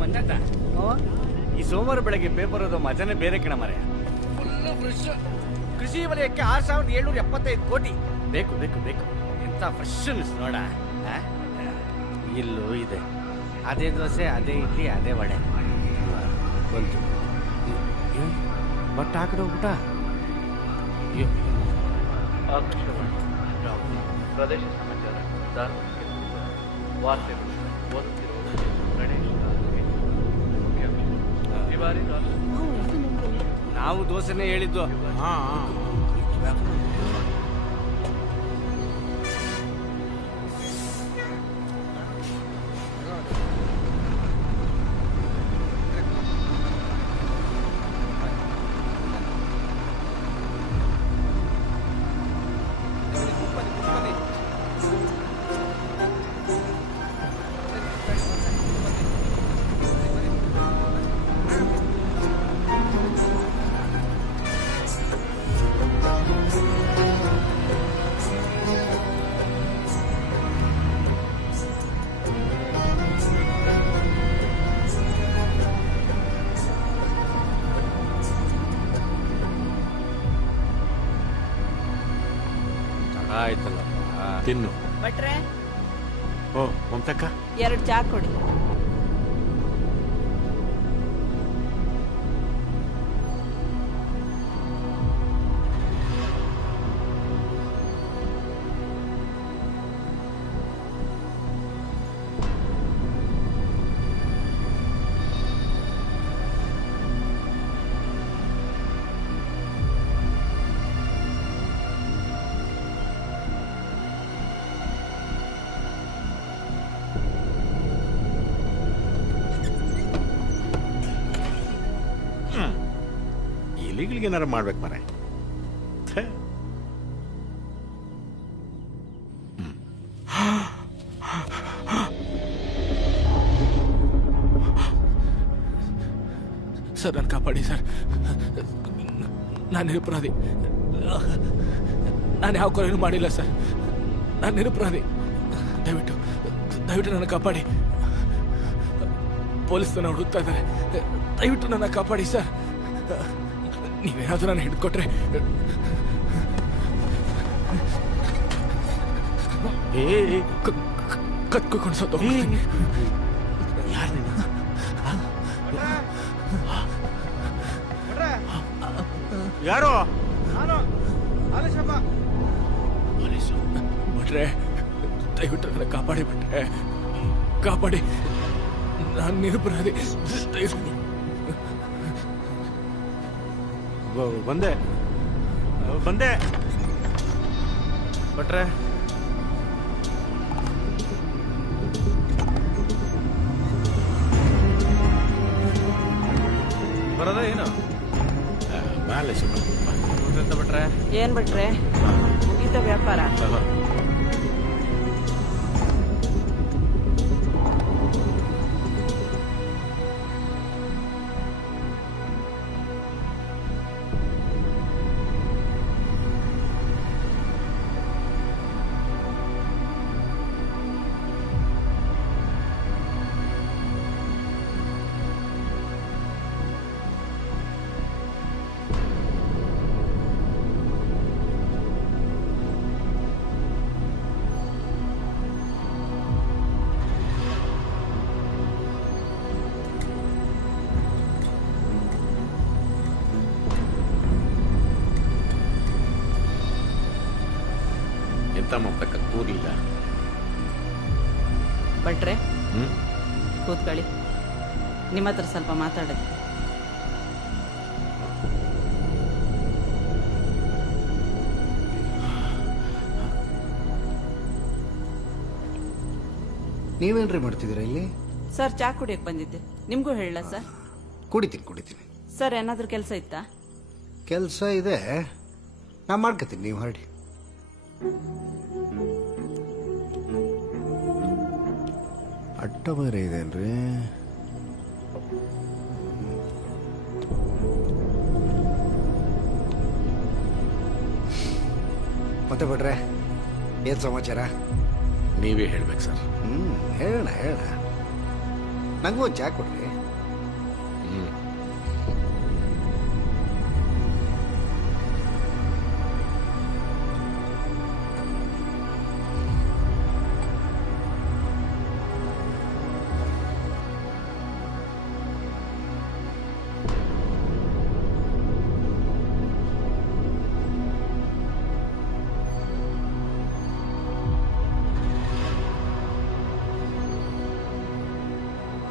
ಮಂಜಣ್ಣ, ಈ ಸೋಮವಾರ ಬೆಳಗ್ಗೆ ಪೇಪರ್ ಓದೋ ಮಜಾನೇ ಬೇರೆ ಕಣ ಮರೆ. Full fresh. ಕೃಷಿ ವಲಯಕ್ಕೆ 6,775 ಕೋಟಿ. ಬೇಕು ಬೇಕು ಬೇಕು. ಎಂತ ಫ್ರೆಶ್ ನ್ಯೂಸ್ ನೋಡ. ಇಲ್ಲೂ ಇದೆ, ಅದೇ ದೋಸೆ, ಅದೇ ಇಡ್ಲಿ, ಅದೇ ವಡೆ ಬಂತು. ಬಟ್ ಆ ಕಡೆ ಹೋಗ್ಬಿಟ್ಟ. ಪ್ರದೇಶ ಸಮಾಚಾರ, ಧಾರ್ಮಿಕ ವಾರ್ತೆಗಳು ಓದುತ್ತಿರುವುದು ಗಣೇಶ್. ಈ ಬಾರಿ ನಾವು ದೋಸೆನೇ ಹೇಳಿದ್ದು. ಆಯ್ತಲ್ಲ, ತಿನ್ನು. ಭಟ್ರೆ, ಓ ಮಮತಕ್ಕ, 2 ಚಾ ಕೊಡಿ. ಇಲಿಗಳಿಗೆ ಏನಾರು ಮಾಡ್ಬೇಕು ಮರೆ. ಸರ್, ನನ್ನ ಕಾಪಾಡಿ ಸರ್. ನಾನು ನಿರಪರಾಧಿ. ನಾನು ಯಾವ ಕೊಲೆನೂ ಮಾಡಿಲ್ಲ ಸರ್. ನಾನು ನಿರಪರಾಧಿ. ದಯವಿಟ್ಟು ದಯವಿಟ್ಟು ನನ್ನ ಕಾಪಾಡಿ. ಪೊಲೀಸ್ ನನ್ನ ಹುಡುಕ್ತಾ ಇದ್ದಾರೆ. ದಯವಿಟ್ಟು ನನ್ನ ಕಾಪಾಡಿ ಸರ್. ನೀವೇನಾದ್ರೂ ನಾನು ಹಿಡ್ಕೊಟ್ರೆ ಕತ್ಕೊಂಡು ಸತ್ತು. ಯಾರು? ಬಿಟ್ರೆ ದಯವಿಟ್ಟು ನನ್ನ ಕಾಪಾಡಿ. ಬಿಟ್ರೆ ಕಾಪಾಡಿ. ನಾನು ನಿರಪರಾಧಿ. ಬಂದೆ ಬಂದೆ ಭಟ್ರೆ, ಬರೋದ ಏನು? ಮೇಲೆ ಭಟ್ರೆ, ಏನ್ ಭಟ್ರೆ, ಮುಗೀತ ವ್ಯಾಪಾರ? ಎಂತ ಮಮತಕ್ಕ ಕೂರ್ಲಿಲ್ಲ. ಭಟ್ರೆ, ಕೂತ್ಕೊಳ್ಳಿ. ನಿಮ್ಮ ಹತ್ರ ಸ್ವಲ್ಪ ಮಾತಾಡೋದು. ನೀವೇನ್ರಿ ಮಾಡ್ತಿದ್ದೀರಾ ಇಲ್ಲಿ? ಸರ್, ಚಾ ಕುಡಿಯಕ್ಕೆ ಬಂದಿದ್ದೆ. ನಿಮ್ಗೂ ಹೇಳ ಸರ್? ಕುಡಿತೀನಿ. ಸರ್, ಏನಾದ್ರೂ ಕೆಲಸ ಇತ್ತಾ? ಕೆಲಸ ಇದೆ, ನಾ ಮಾಡ್ಕೊತೀನಿ, ನೀವು ಹೊರಡಿ. ಅಡ್ಡ ಬೇರೆ ಇದೆನ್ರಿ? ಮತ್ತೆ ಭಟ್ರೆ, ಏನ್ ಸಮಾಚಾರ? ನೀವೇ ಹೇಳ್ಬೇಕು ಸರ್. ಹೇಳೋಣ. ನಂಗೂ ಒಂದು ಚಾ ಕೊಡ್ರಿ. ಹ್ಮ್